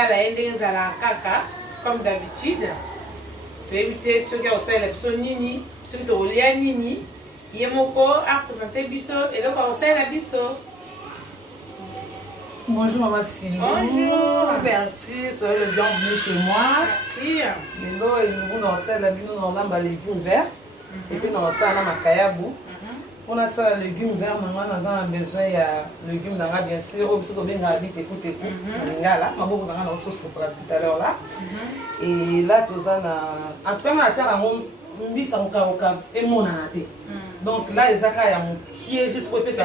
kosala endenge ezala kaka comme d'habitude. Tu éviter ceux qui ont ça la biso nini, ceux qui ont lié nini. Yemoko a présenté biso et donc on sait la biso. Bonjour maman Sylvie. Bonjour. Merci, soyez le bienvenu chez moi. Merci. Et là, nous avons fait la biso dans les légumes verts. Et puis nous avons fait la makayabou. On a ça les légumes verts, maintenant nous avons besoin de légumes d'anga bien sûr. Au besoin de bien habiter, écoute. Là, ma beaucoup d'anga notre sauce pour tout à l'heure là. Et là, tout ça en tout cas, on a déjà mbisa oka emonana. Donc là les aka ya mokie juste pour ça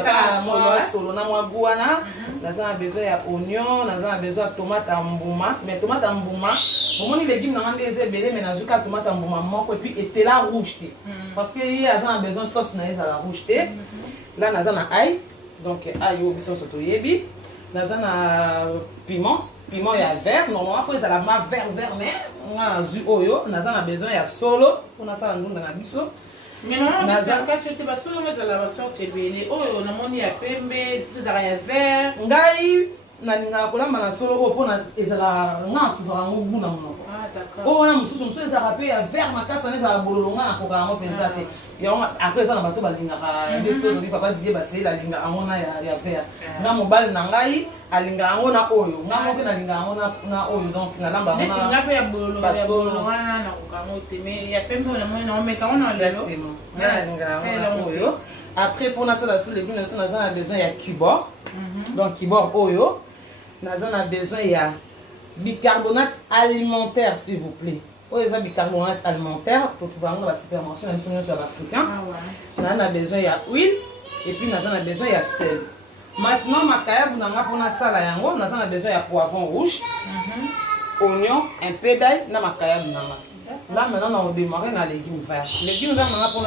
solo na mwa guana. Nous avons besoin de oignon, nous avons besoin de tomate mbuma, mais tomate mbuma on les légumes dans des ébélés mais nous avons tomate mbuma moko et puis et la rouge parce que il y a besoin de sauce na la rouge là nous avons ail donc ail au biso soto yebi nous avons piment ya vert normalement faut ça la vert mais on a oyo nous avons besoin de solo on a ça ndunda na biso. Mais non, on a pas tu vas solo mais la version tebele oyo na moni ya pembe tuzaka ya vert ngai na linga kolamba na solo oyo pona ezala nga kuvaka ngo buna monoko. Ah d'accord. Oh na mususu ezala pe ya vert makasa na ezala bololo nga na koka ngo penza te. Ya après ça na bato balingaka ndetso ndi papa die baseli la linga amona ya vert. Na mobile na ngai alinga ngo na oyo. Nga mo pe na linga ngo na oyo donc na lamba ngona. Neti ngape ya bololo wana na koka ngo te mais ya pembe na moni na omeka ona lelo. Oyo. Après pour na sala sous les légumes nous avons besoin ya kibor. Donc kibor oyo. Nous avons besoin de bicarbonate alimentaire, s'il vous plaît. Pour les bicarbonate alimentaire, pour pouvoir aller au supermarché, nous sommes africains. Nous avons besoin d'huile et puis nous avons besoin de sel. Maintenant, nous avons besoin de poivron rouge, oignon, un peu d'ail, nous avons besoin de là, maintenant, nous avons besoin de légumes verts. Les légumes verts, nous avons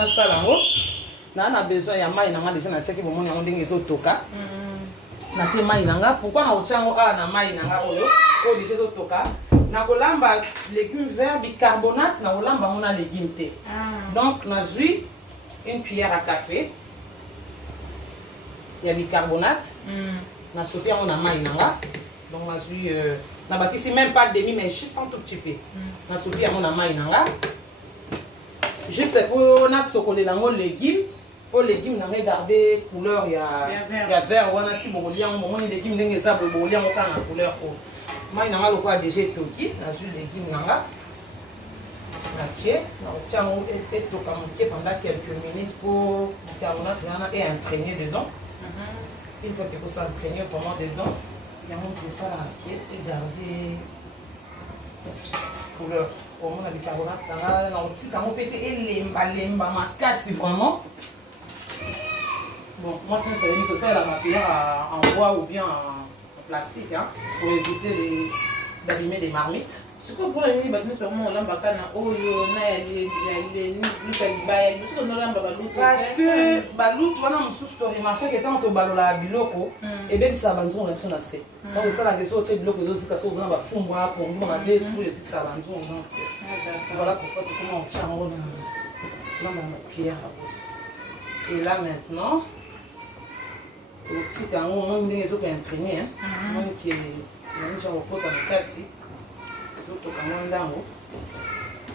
besoin de maïs, nous avons déjà checké pour nous avons besoin de natie mai nanga pourquoi na ochango na mai nanga oyo ko déjà toka na kolamba légumes verts bicarbonate na kolamba mona légumes té donc na zui une cuillère à café ya bicarbonate na sauté on a mai nanga donc na zui na bakisi même pas demi mais juste un tout petit peu na sauté on a mai nanga juste pour na sokolé nango légumes. Pour les légumes, nous garder couleur il y a vert, on a petit bolian, on a légumes n'engagent pas bolian aucun en couleur. Moi, il y a le quoi déjà toki, la jus légumes nanga, la tché, on tient et tout comme pendant quelques minutes pour le carbonate et imprégner dedans. Une fois que vous s'imprégner vraiment dedans, il y a monté ça là et garder couleur. Pour moi, le bicarbonate, on petit quand on peut et lemba ma casse vraiment. Bon, moi, c'est une ça la matière en bois ou bien en plastique, hein, pour éviter d'abîmer des marmites. Ce que pour les bâtiments, c'est vraiment l'ambacana, oh, parce que balut, on a remarqué que tant que balola biloko, et bien ça va nous on a assez. Donc ça la question c'est biloko de ça on va fondre pour nous on a des sous les ça va nous donc voilà pourquoi comment on tient on a la cuillère. Et là maintenant le petit tango on dit les autres imprimés hein moi qui on j'ai repos dans le quartier les autres quand on dango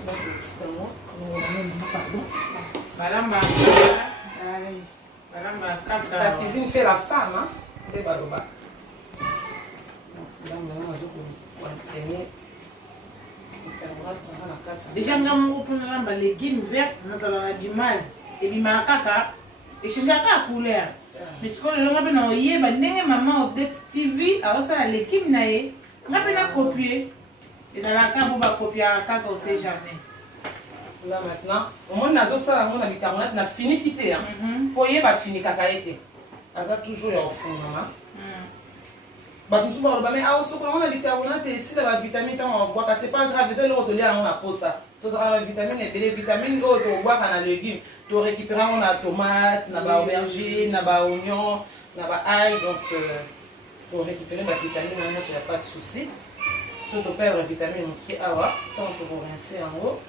donc le petit tango on a pardon balamba la cuisine fait la femme hein des baloba donc là maintenant on imprimer déjà nous prenons les légumes verts nous avons du mal et puis ma kaka et changer la couleur mais ce qu'on a bien na oyeba ndenge maman au TV a ça les légumes naé on a bien copier et dans la carte on va copier kaka on sait jamais là maintenant moi nazo ça on a bicarbonate na fini quitter hein pour yeba fini kaka été ça toujours au fond maman bah tu vois mais ah on a bicarbonate et si la vitamine on boit c'est pas grave c'est le retour là on a pour ça tous les vitamines et les vitamines on boit dans les légumes tu récupérer on a tomate na ba aubergine na ba oignon na ba ail donc pour récupérer la vitamine on n'a pas de souci surtout perdre la vitamine qui awa tant que vous rincer en haut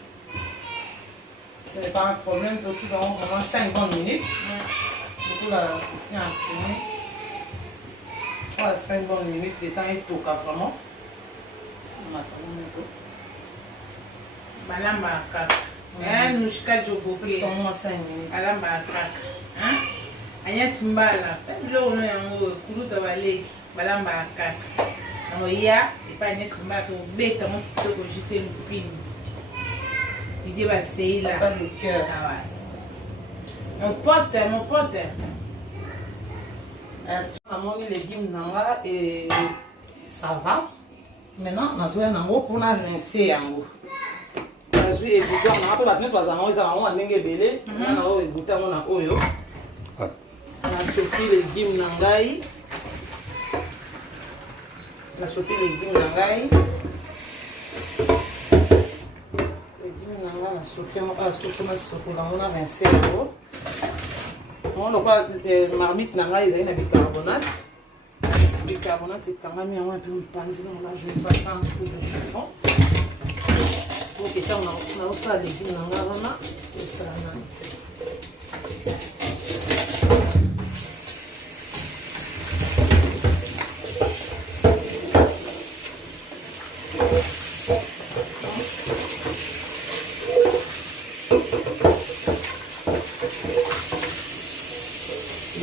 ce n'est pas un problème tout tu vas vraiment 50 minutes du coup là ici imprimé 5 bonnes minutes le temps est tout cas vraiment balamba kaka nushika jogoke alamba kaka Agnès Mbala biloko no yango kuluta baleki balamba kaka yango ya epa Agnès Mbala tobeta mo kitoko jise lupini Didier Baseila mon pote namoni légumes nanga et ça va maintenant nazoya nango mpona rince yango nazwi éditeur nanga mpe bato nyonso bazango eza nango na ndenge ebele nga nango egute yango na oyo nasoki légume na ngai légume nasoki nasokola yango na rince yango on lokola marmite na ngai ezali na bicarbonate ekangami yango mpe mopanzi nango najoi pasa un peu de chiffon po ketango naosala légume na ngai wana esala nani te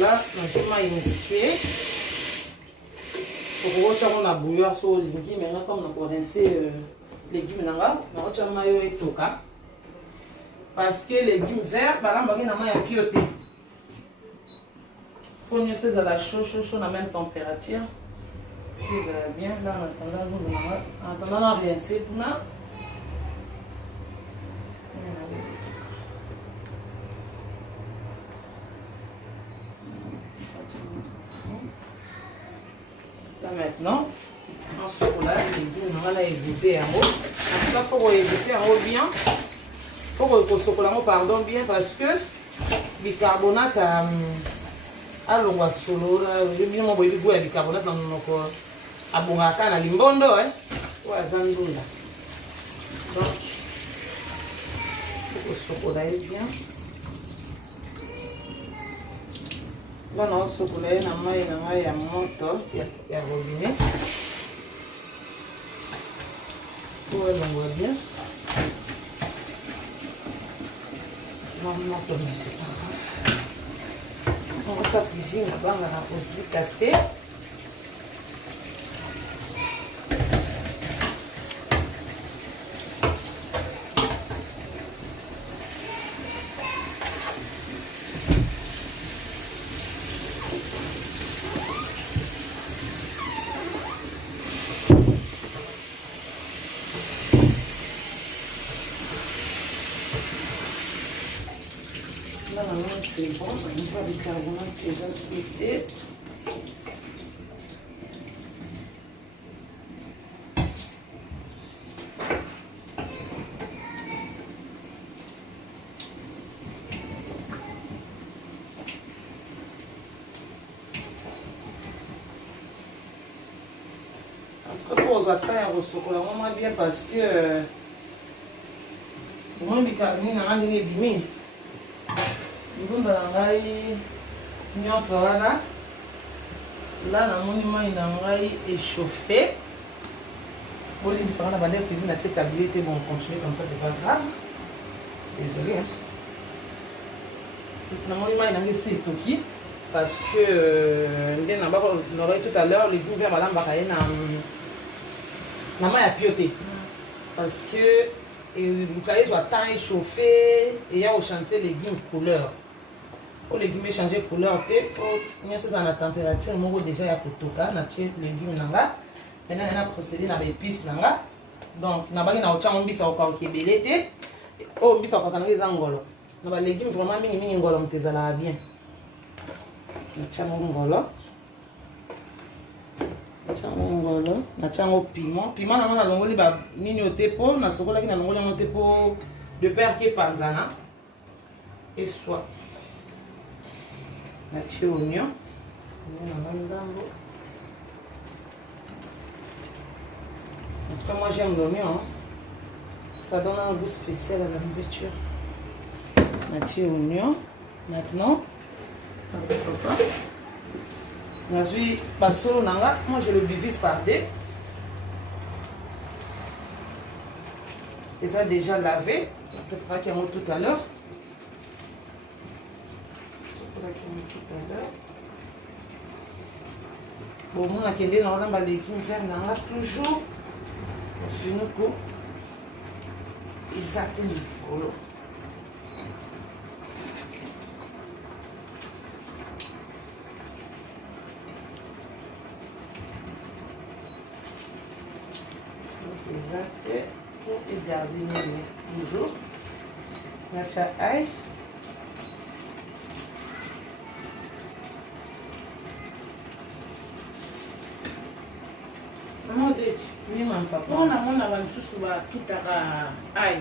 là najima inike okokotia ngo na bouillon so olingi maintenant comme nakorince légume nanga nakotia mayo etoka parce que légume vert balambaki na mai ya pio te fo nyonso ezala chaud na même température ezala bien là en attendant na rince mpuna là maintenant on se là on a égoutté en haut ça faut égoutter en haut bien faut que sokola pardon bien parce que bicarbonate a longwa solo là bien mo boyi goût bicarbonate na noko abongaka na limbondo wa zandula donc faut sokola bien là on sokola na mai na ngai ya moto ya robinet pour l'ongwa bien moto mais c'est pas grave on va sa cuisine banga na kozika te là maintenant c'est bon, on va bicarbonate déjà souhaité. Après, il faut attendre au chocolat vraiment bien parce que moi, bicarbonate, on a des bimines. Ngomba na ngai nyonso wana là namoni mai na ngai échauffé bolimbisa wana bande cuisine na tie tablette bon continuer comme ça c'est pas grave désolé namoni mai na ngai si etoki parce que nde na bako n'aurait tout à l'heure les goûts vers balambaka ye na mai ya pioté parce que lukaye soit temps échauffé et ya au chantier légumes couleur pour légumes changer couleur te faut nyonso eza na température moko déjà ya kotoka na tie légume nanga maintenant na procéder na baépice nanga donc nabaki na otia ngo mbisa okauka ebele te oyo mbisa okauka nanga eza ngolo na balégume vraiment mingimingi ngolo moto ezalaka bien natia ngo ngolo natia ngo piment nango nalongoli banini oyo te mpo nasokolaki nalongoli yango te mpo de père ke epanzana eswa natie oignon nanga ndambo en tout cas moi j'aime l'oignon ça donne un goût spécial à la nourriture natie oignon maintenant nazwi basolo nanga moi je le divise par deux Ils ont déjà lavé. On préparera qu'il y a tout à l'heure. Bon, on a qu'elle est dans la légumes verts, on a toujours. On fait nos coups. Ils atteignent le colo. Exact pour garder toujours la ail. Maman dit, oui mon papa. on a mon avant sous tout à ail.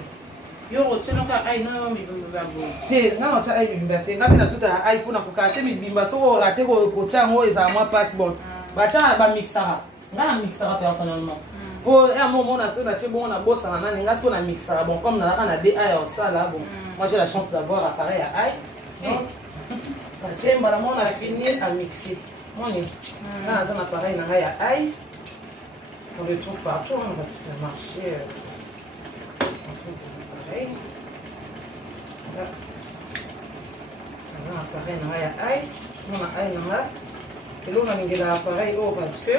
Yo tsheno ka ail no mi bimba bo. Te na cha ail bimba te ngapi na tout à ail pour na kokate mi bimba so raté ko chango eza moi passe bon. Ba cha ba mixara. Nga mixara personnellement. Pour un moment, on a ce bon, on a bossé en année, on a mixé. Bon, comme on a des ailes au ça là, bon, moi j'ai la chance d'avoir appareil à ail. Donc, on a fini à mixer. On est dans un appareil à ail. On le trouve partout, on va se faire marcher. On trouve des appareils. Voilà. Dans un appareil à ail. On a ail là. Et là, on a mis l'appareil haut parce que.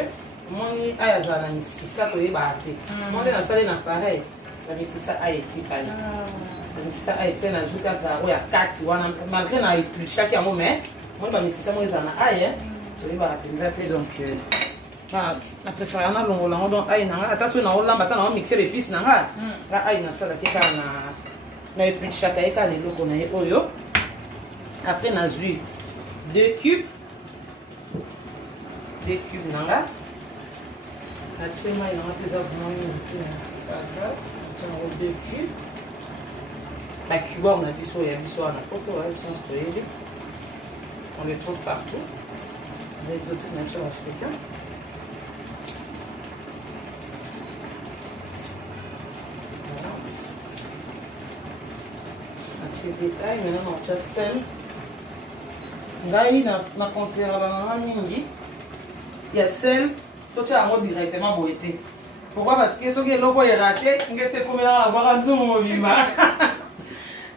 Moni aya za na misisa to yeba te. Moni na sale na pareil. Na misisa aya etikali. Na misisa aya etikali na zuka ka o ya kati wana malgré na éplucher ki yango mais moni ba misisa mo eza na aya to yeba penza te donc na préfère na longola ngo donc aya na attention na olamba ta na mixer l'épice na nga. Ka aya na sala ke ka na éplucher ka eka le loko na ye oyo. Après na zui 2 cubes. 2 cubes na nga. La chema il a fait vraiment c'est pas grave. On a 2 cubes. La cuba on a vu sur on a on les trouve partout. Les exotiques naturels africains. Voilà. On a détail maintenant on a sel. Ngai na conserve la mingi. Il y a sel. Tout ça directement boité. Pourquoi? Parce que ce qui est logo est raté, c'est comme là avoir un zoom au vima.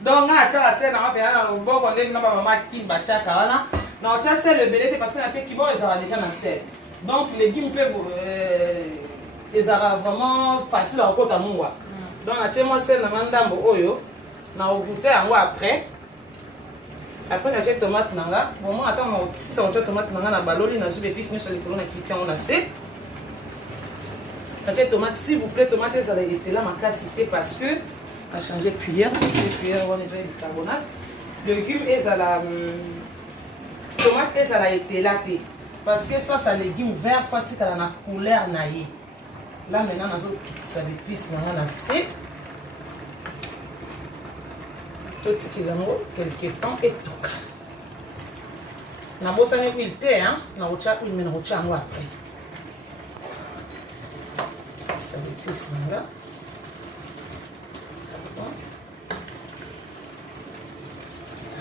Donc à ça c'est dans un bon on est dans maman qui bacha kana. Non, ça c'est le belé parce que na qui bon ils ont déjà na sel. Donc les légumes peuvent ils ont vraiment facile à côté moi. Donc na moi sel na mandambo oyo na goûter yango après. Après j'ai tomate nanga. Bon moi attends si ça on tomate nanga na baloli na jus d'épices mais sur les colonnes qui tient on a c'est. La tomate, s'il vous plaît, tomate, ça a été là, ma cassité parce que a changé de cuillère. Cette cuillère, on a du bicarbonate. Le légume est à la tomate est à la été laté. Parce que ça, c'est légume vert, faut que la couleur naïe. Là maintenant, on a ça d'épices, on a c'est. Tout ce qui est quelques temps et tout. On a beau ça ne huile thé, hein. On a autre huile, mais on a autre après. Ça l'épice là.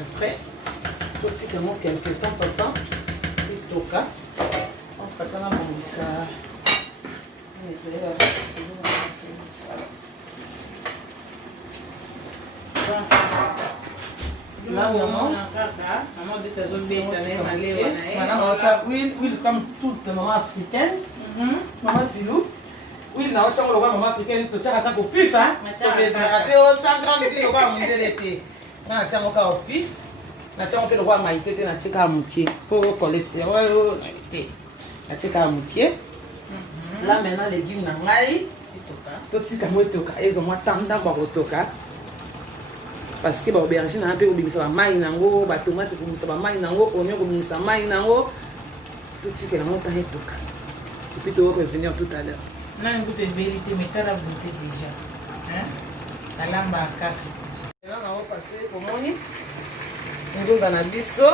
Après, tout ce qui est quelques temps, et tout cas, on va faire ça. Là, huile comme toute maman africaine. Maman Silou. Oui, na ocha ngo maman africaine to chaka ko pif hein. To bezarate o 100 grammes de ko amunde lete. Na chango ka o pif. Na chango ke ko maite te na chika amutie. Pour cholestérol na té. Na chika amutie. Là maintenant les légumes na ngai to tika mo toka ezo mo tanda ba ko toka. Parce que ba aubergine na pe obimisa ba mai nango, ba tomate ko obimisa ba mai nango, oignon ko obimisa mai nango. To tika na mo ta toka. Et puis tu vas revenir tout à l'heure. Non, goûte de vérité, mais tu as la goûté déjà. Hein? La lambe à 4. Là, on va passer pour moi. On va dans la bisso.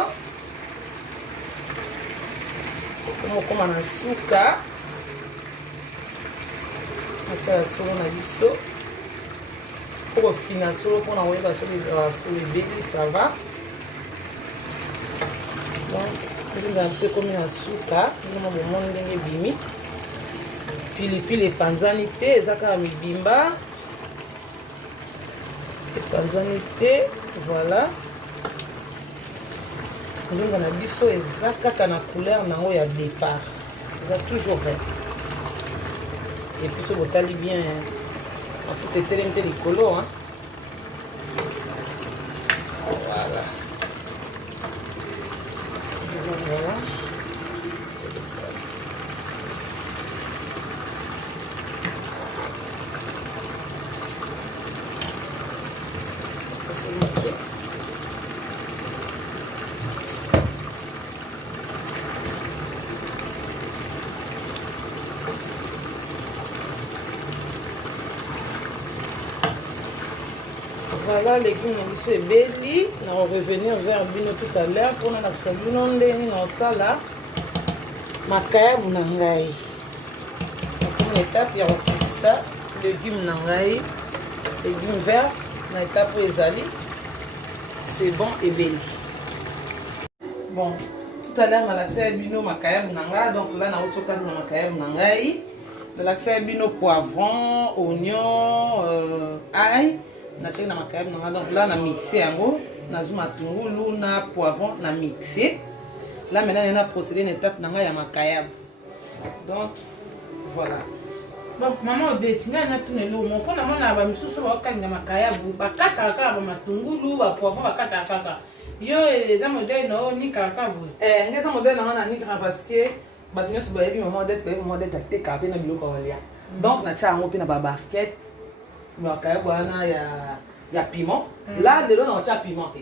Comme on a souka. On fait la solo dans la bisso. Pour finir solo, pour envoyer la solo sur les bébés, ça va. Donc, on va faire comme un souka. On va faire un bimi. Pilipili panzani te ezaka mibimba epanzani te. Voilà. Ndenge na biso eza kaka na couleur nango ya départ. Eza toujours vert. Et puis ce botali bien en fait etelemi te likolo, hein. Voilà. Voilà. Ça c'est nickel. Voilà, les légumes sont belli. On va revenir vers bino tout à l'heure pour nous lakisa bino ndeni na osala makayabu na ngai. Une étape ya kokisa légumes na ngai, légumes verts na étape ezali c'est bon et belli. Bon, tout à l'heure na lakisa bino makayabu na ngai, donc là na otoka na makayabu na ngai. Na lakisa bino poivron, oignon, ail. Na cheki na makayabu na donc là na mixer yango na zuma matungulu na poivron na mixer. Là maintenant on a procédé une étape na ya makayabu. Donc voilà. Bon maman Odette nga na tunelo mo pona mona ba misusu ba kanga makayabu bakata kaka ba matungulu ba poivron bakata kaka. Yo eza modèle no ni kaka bu. Ngeza modèle na ni kaka parce que batinyo so ba yebi maman Odette ateka pe na biloko walia. Donc na cha yango pe na ba barquette. Makayabu wana ya piment. Là lelo na cha piment te.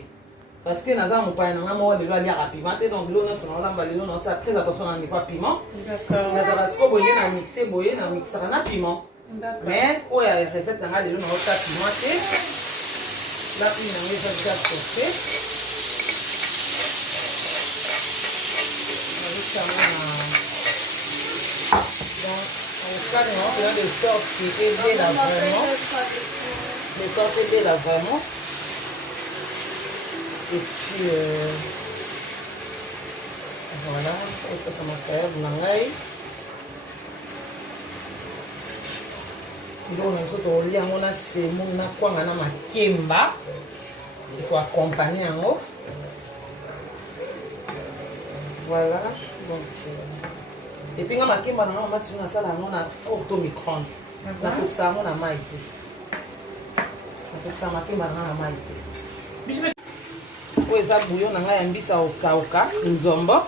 Parce que naza mopaya na ngamo lelo ali ya piment te, donc lelo na sona lamba lelo na ça très attention na niveau piment. D'accord. Mais ça va se boye na mixer boye na mixer na piment. D'accord. Mais o ya recette na lelo na cha piment te. Là puis na ngeza déjà sauté. On va ça donc on va de sorte qui est belle vraiment. De sorte qui est belle vraiment. Et puis voilà, ça ça makayabu na ngai. Donc on se tolia yango na semo na kwanga na makemba. Il faut accompagner yango. Voilà, donc et puis nga makemba na ngama si na sala yango na four to micro-ondes. Na tokisa yango na mai te. Na tokisa makemba na mai te. Oyo eza bouillon na ngai ya mbisa okauka nzombo.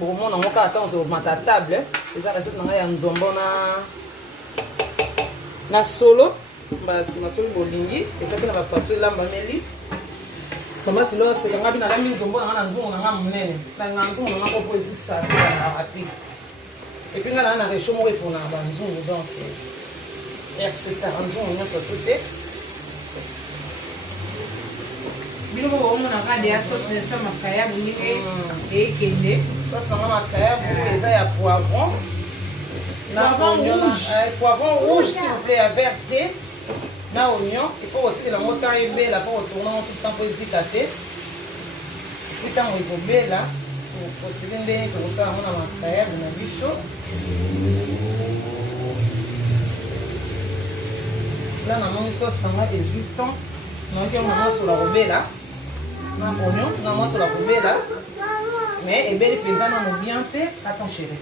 Bokomona yango kaka ntango tomata table. Eza recette na ngai ya nzombo na solo. Basi masolo bolingi eza pe na bafaso elambameli. Mama silo sekanga bina lambi nzombo na nga na nzungu na nga monene. Na nzungu na nga moko ezikisa na rapide. Et puis nga na réchaud moko epona banzungu donc etc. Nzungu nyonso tout. Biloko omona kade ya sauce na makayabu ndenge ekende. Sauce na makayabu eza ya poivron. Poivron rouge s'il vous plaît, à vert thé. Na oignon, il faut aussi que la montagne est belle, pour retourner tout le temps pour hésiter. Puis quand il faut belle là, pour procéder pour ça on a makayabu na biso. Là na mon sauce na exultant. Donc on a sur la robée là. Na oignon, na moi sur la robée là. Mais et belle paysan non bien té, attends chérie.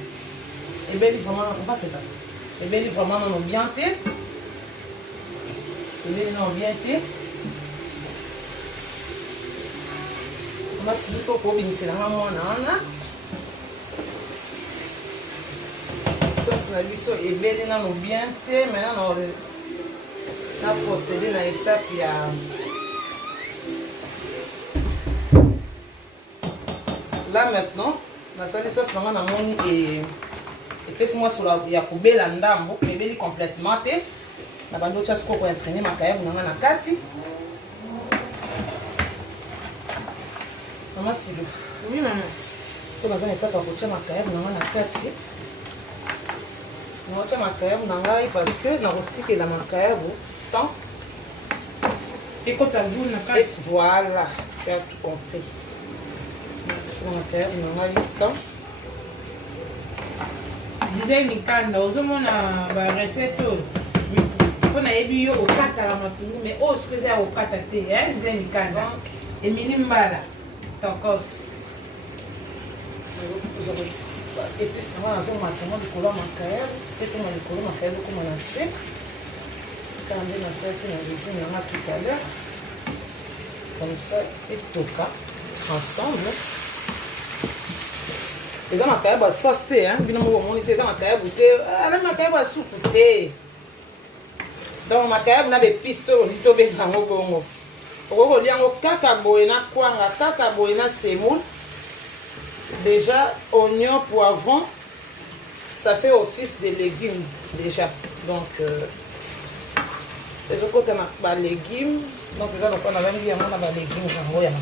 Et belle vraiment on passe là. Et belle vraiment non bien té. Et belle non bien té. On va se laisser pour bien c'est là moi na. Sauce na biso et belle non bien té, maintenant on a procédé à l'étape ya là maintenant la salle sauce na na moni et pèse moi sur la ya kubela ndambo ebeli complètement te na bando cha siko ko imprégner makayabu na kati maman silo Oui maman. siko na bana étape ko cha makayabu na kati na cha makayabu na ngai parce que na rotike la makayabu tant Et quand tu as goût na kati. Voilà, tu as tout compris. On va faire une temps. Disais mikanda ozomona ba recette on a nayebi yo okataka matungulu mais oyo soki eza ya kokata te eza mikanda emili mbala tokos épice nango nazomata ngo likolo ya makayabo te koma likolo makayabo ekoma na se kaka nde nasalaki na légume yanga tout à l'heure comme ça etoka ensemble eza makayabo ya sauce te bino moko omoni te eza makayabo te ala makayabo ya supu te donc makayabo na bepice oyo tobenga yango bongo okoki kolia yango kaka boye na kwanga kaka boye na semoule. Déjà, oignon, poivron, ça fait office de légumes déjà. Donc, je crois qu'on a des légumes. Donc, on a même dit qu'on a des légumes. On a des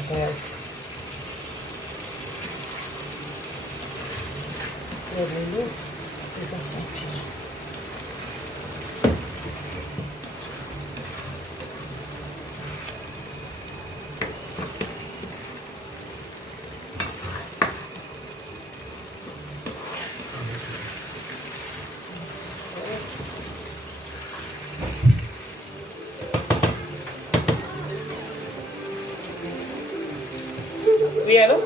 oui, allô?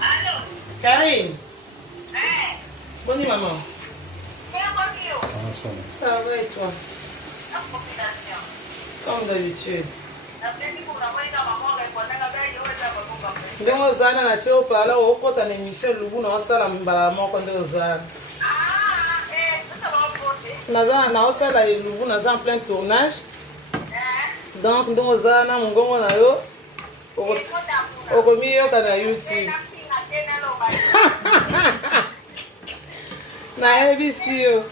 Allô? Karine? Hey! Bonne nuit, maman. Ça va et toi? Comme d'habitude. Ndenge ozana na tie opala okota na émission lubu na osala mbala moko nde ozana naosala elubu naza en plein tournage donc ndenge ozana mongongo na yo okomiyoka na YouTube nayebisi yo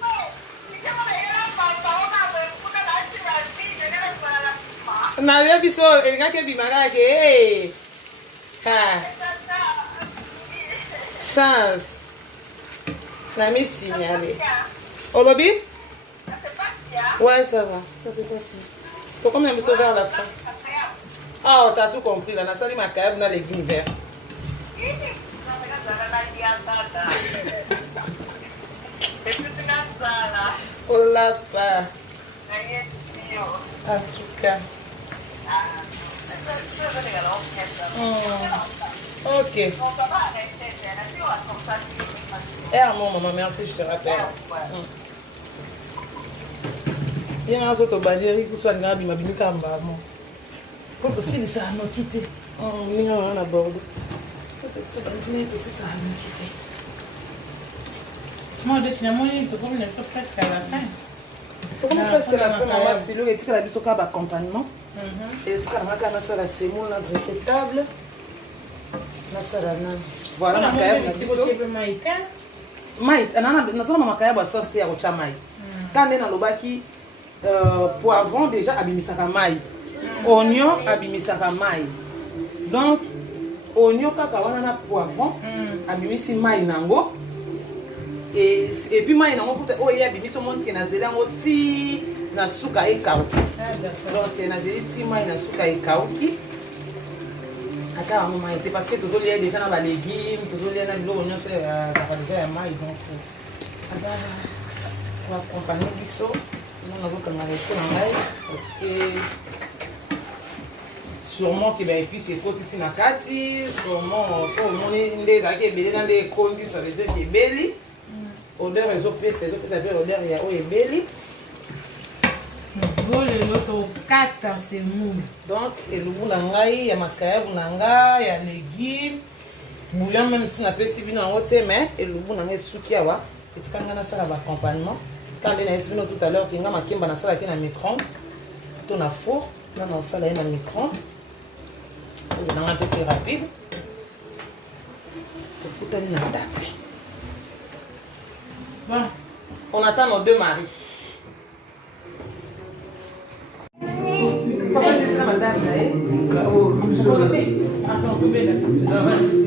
nayebi so elingaki ebimaka ke chance na mi signalé olobi ouais ça va ça c'est facile faut comme me sauver vers la fin ah t'as tout compris là nasali makayabo na légumes verts olapa en tout cas ok. Mon maman, merci, je te rappelle. Il y a un autre bannière qui soit grave, il m'a dit comme ça. Pour aussi, ça a nous quitté. Il y a un abord. C'est tout bannière, c'est ça a nous quitté. Moi, finalement, il te promène presque à la fin. Comment presque à la fin, maman, c'est le réticle à bisoka d'accompagnement. Et tu as la semoule, la dressée table. Voilà makayabo na biso mai nazoma makayabo ya sauce te ya kotia mai ka nde nalobaki poivron déjà abimisaka mai oignon abimisaka mai donc oignon kaka wana na poivron abimisi mai nango et puis mai nango puta oyo abimisi omoni ke nazeli yango ti na suka ekauki donc nazeli ti mai na suka ekauki ata yango mai te parce que tozolia déjà na balégume tozolia na biloko nyonso ezaka déjà ya mai donc aza koaccompagne biso ngo nazokanga reto na ngai parce que sûrement ke baépice ekoti ti na kati sûrement so omoni nde ezalaki ebele na nde ekondi ça veut dire ke ebeli odeur ezopesa pe odeur ya oyo ebeli lelo tokata semoule donc elubu na ngai ya makayabo na ngai ya légume bouillon même si napesi bino yango te mais elubu na ngai esuki awa etika ngai nasala baaccompagnement ka nde nayesi bino tout à l'heure ke nga makemba nasalaki na micron to na four nga na osala ye na micron oyo nanga mpe plus rapide tokutani na table bon on attend nos deux maris. Papa, je suis madame, attends, tu veux la petite.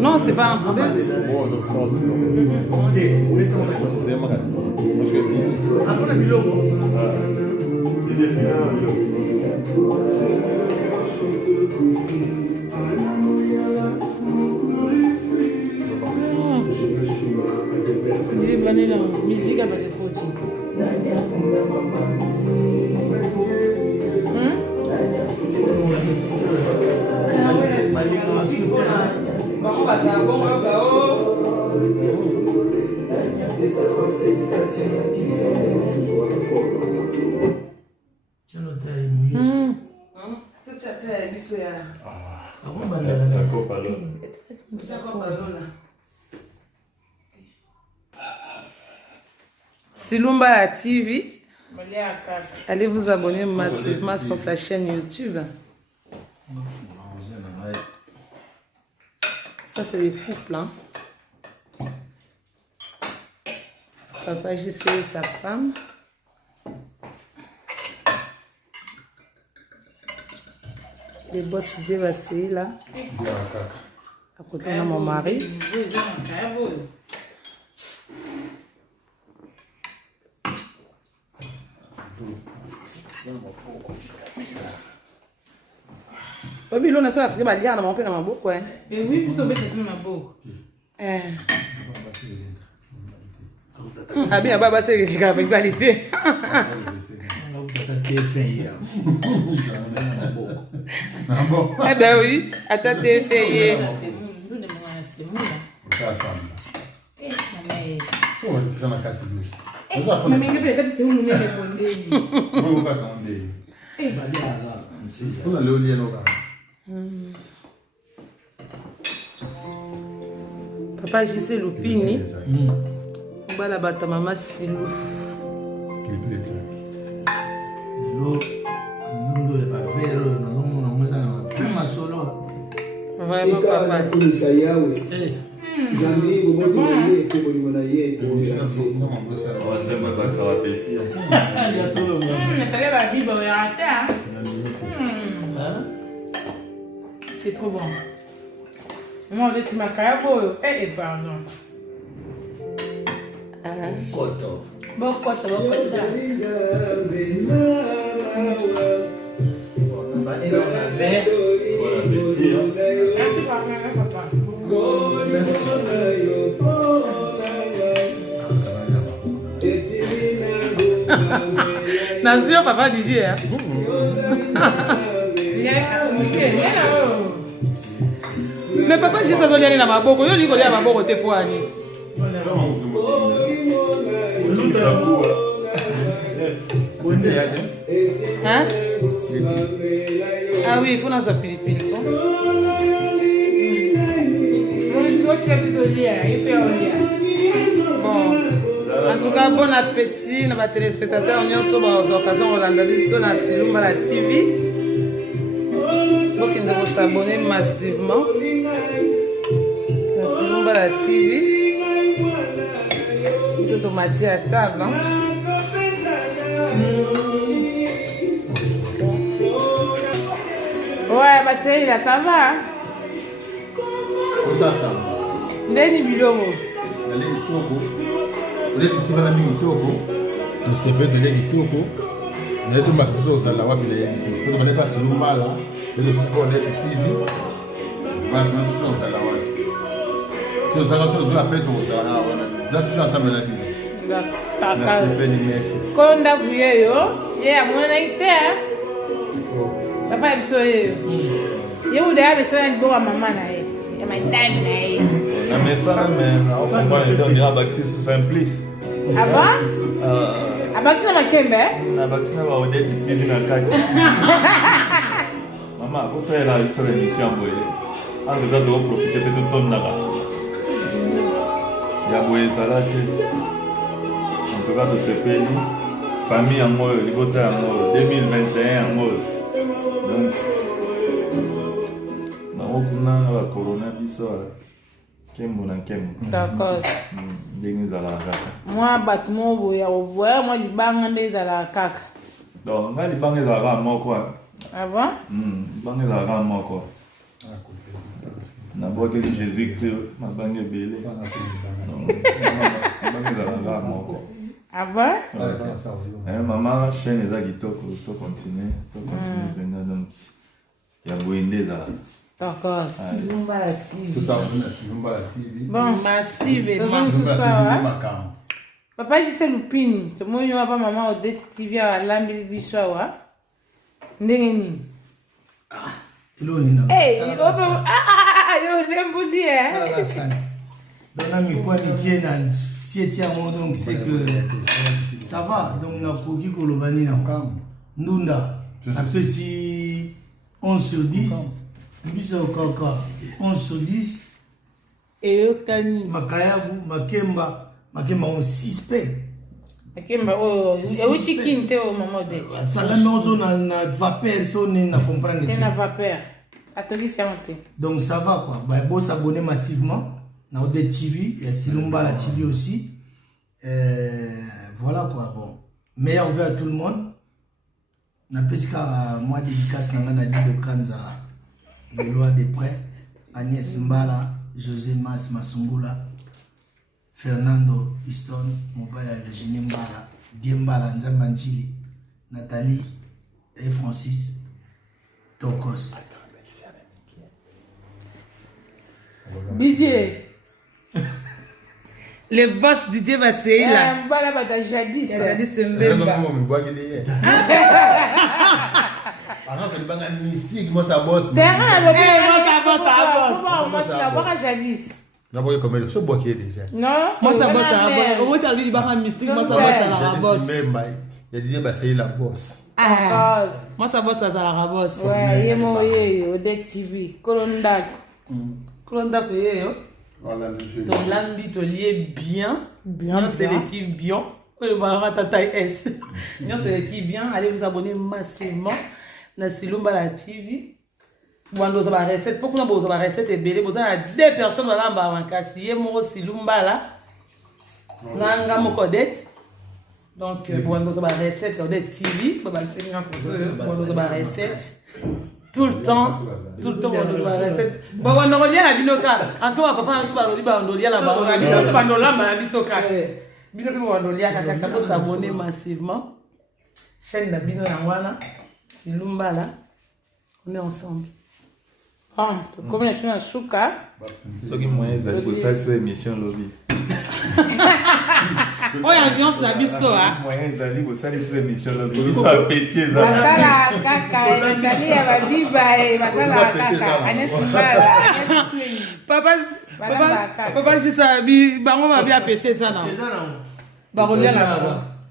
Non, c'est pas un problème. Bon, donc ça aussi. Ok, oui, c'est un magasin. Parce que après, il y a des musique à battre côté. Silumba la TV. Allez vous abonner massivement sur sa chaîne YouTube. Ça, c'est les couples. Hein. Papa JC et sa femme. Les boss dévastés là. À côté de mon mari. Oui, on a ça, Afrique, il y a un peu dans ma boucle. Mais oui, puisque vous êtes dans ma boucle. Ah bien, Baba, c'est la rivalité. Eh ben oui, à ta défayée. Papa JC Lupini. Bala bata mama Silou. Vraiment papa. C'est trop bon. Moi, on est ma carabo. Eh, pardon. Koto. Bokoto. Nasio papa Didier. Mais papa juste ça aller na maboko, yo liko ya maboko te poani. Hein? Ah oui, il faut nous appeler pilipili. Bon, en tout cas, bon appétit à nos téléspectateurs. Nous sommes en occasion de regarder sur la Silumba la TV. Donc, ils doivent s'abonner massivement. La Silumba la TV. C'est tomate à table. Hein? Ouais, bah c'est là, ça va. Ça, ça. Ndeni bilomo. Allez, Kitoko. Vous êtes qui va la mine Kitoko. On se peut de l'Ekitoko. Vous êtes ma chose à la wab de l'Ekitoko. Vous n'avez pas ce nom là. Et le sport net TV. Vous se mettre tout ça la wab. Si vous avez besoin d'appel, vous avez toujours ensemble la vie. Merci. Konda kuyeyo. Yeah, mwana ite. Papa bisoye. Yo uda besana ngboka mama na ye. Ya my time na ye. Na mesana mais on comprend on dira Baxi sous Simplice. Ah bon? Abaxi na makembe? Na Baxi na ba odeti TV na kaki. Maman, ko ça là sur l'émission boye. Ah vous doit profiter de tout ton naka. Ya boye salate. En tout cas de ce pays, famille en mode, libota en mode, 2021 en mode. Donc, on a la corona biso kembo na kembo. D'accord. Ndenge za la kaka. Moi batmo boya oboya moi libanga mbeza la kaka. Donc, nga libanga za la moko. Ah bon? Libanga za la moko. N'abord que Jésus-Christ, ma banque est belle. Ah bon? Maman, chaîne les agitoko, to continue maintenant donc. Il y a Boindé là. D'accord. Silumba la TV. Tout ça, Silumba la TV. Bon, Massive et Silumba la TV, Makam. papa Gisèle Lupini, to mo yo pa maman Odette TV a lambi biso wa. Ndenge nini? Ilo nina. Eh, yo lembuli Donc là, mes poids qui dans 7e monde, donc c'est que ça va. Donc na koki kolobani na Ndunda. Après si 11 sur 10, biso kaka 11 sur 10. Et yo kani. Makayabu, Makemba on 6 paix. Akemba uchi kinte o maman Odette. Ça là non na vapeur sonne na comprendre. T'es na vapeur. Atoli santé. Donc ça va quoi. Bah bon s'abonner massivement. Na Odette TV, il y a Silumba la TV aussi. Voilà quoi. Bon, meilleur vœu à tout le monde. Na pesca moi dédicace na ngana di de Kanza, de loi des prêts, Agnès Mbala, José Mas Masungula, Fernando Easton, Mobile Virginie Mbala, Diembala Nzambanjili, Nathalie et Francis Tokos. DJ. Le boss Didier Bassé là. Mbala bata jadis. Jadis C'est Mbemba. Ah non, c'est le banga mystique, moi ça bosse. Terrain moi ça bosse. Moi ça bosse jadis. D'abord, comme elle se boit qui est déjà. Non. Moi ça bosse à la bosse. Au moins t'as vu du bar mystique, moi ça bosse à la bosse. Il y a des bah c'est la bosse. Ah. Moi ça bosse à la bosse. Ouais, yemo ye Odette TV. Kolondak. Kolonda payé yo. Voilà le jeu. Ton lambi to lié bien. Bien, c'est bien. l'équipe bien. Le ballon ta taille S. Bien c'est l'équipe bien. Allez vous abonner massivement na Silumba la TV. Wando za recette pour qu'on a recette et belé vous a 10 personnes dans la ba wankasi yemo Silumba là. Nanga Mokodette. Donc wando za recette Odette TV, ba c'est wando za recette. Tout le temps on doit recette. Ba wando lia la binoka. Antoine papa na ba ba wando lia la ba. Biso ba no lamba na bisoka. Bino pe wando lia kaka to s'abonner massivement. Chaîne na bino ya wana Silumba là. On est ensemble. Bon, comme la chaîne à Souka. Ce qui moyen ça pour ça c'est émission lobby. Oya ambiance la biso hein. Moyen ça pour ça c'est émission lobby. Biso appétit ça. Basala kaka, Nathalie ya babiba e basala kaka. Agnès Mbala. Papa c'est ça bi bango ba bien péter ça non. Ba rolia là.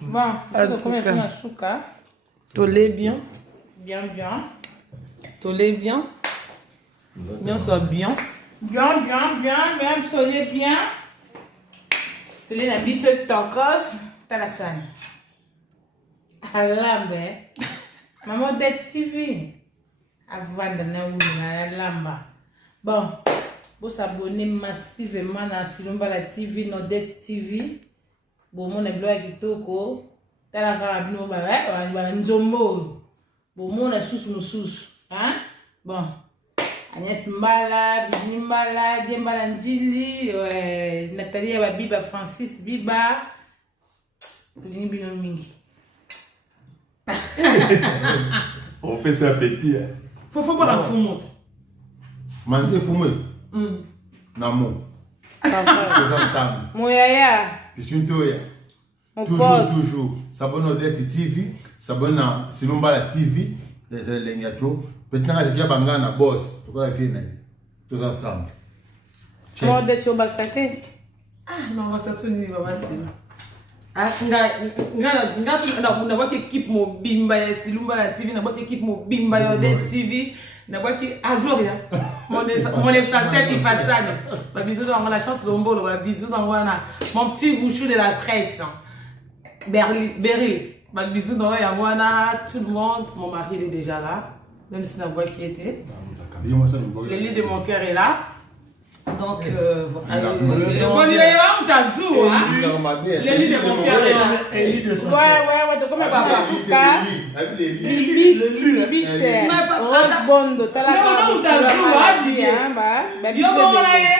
Bon, c'est comme la chaîne à Souka. Tolé bien. Bien. Tolé bien. Bien soit bien. Bien, même sonner bien. Tu l'as mis sur Tokos, t'as la scène. Alambe. Maman Odette TV. Avant de nous lamba. Bon, vous s'abonner massivement à Silumba la TV, Odette TV. Bon, mon gloire qui toko. T'as la carabine, bah, nzombo. Bon, mon a sous. Hein? Bon. Agnès Mbala, Virginie Mbala, Diembala Njili, Nathalie Babiba, Francis Biba, Lini Bino Mingi. On fait ça petit. Faut pas la foumoute. Manger fumé. Namo. Tous ensemble. Mon yaya. Puis je suis toya. Mon pote. Toujours. S'abonner à Odette TV, s'abonner à Silumba la TV, c'est le lingato. Peut-être que banga na boss, pourquoi faire tous ensemble. Mon Odette au Baksate. Ah non, ça sonne ni baba c'est. Ah nga na baki équipe mo bimba ya Silumba la TV, na baki équipe mo bimba ya Odette TV, na baki à Gloria. Mon essentiel il fait ça. Ba bisous dans la chance lombolo, ba bisous dans wana. Mon petit bouchou de la presse. Beryl. Ba bisous dans ya wana tout le monde, mon mari il est déjà là. Même si la voix qui était. Le lit de mon cœur est là. Donc, le lit de mon cœur est là. Ouais, tu commences à Souka. Bibi cher. Rose Bondo, t'as la Babi Yo Flebele. bomona ye.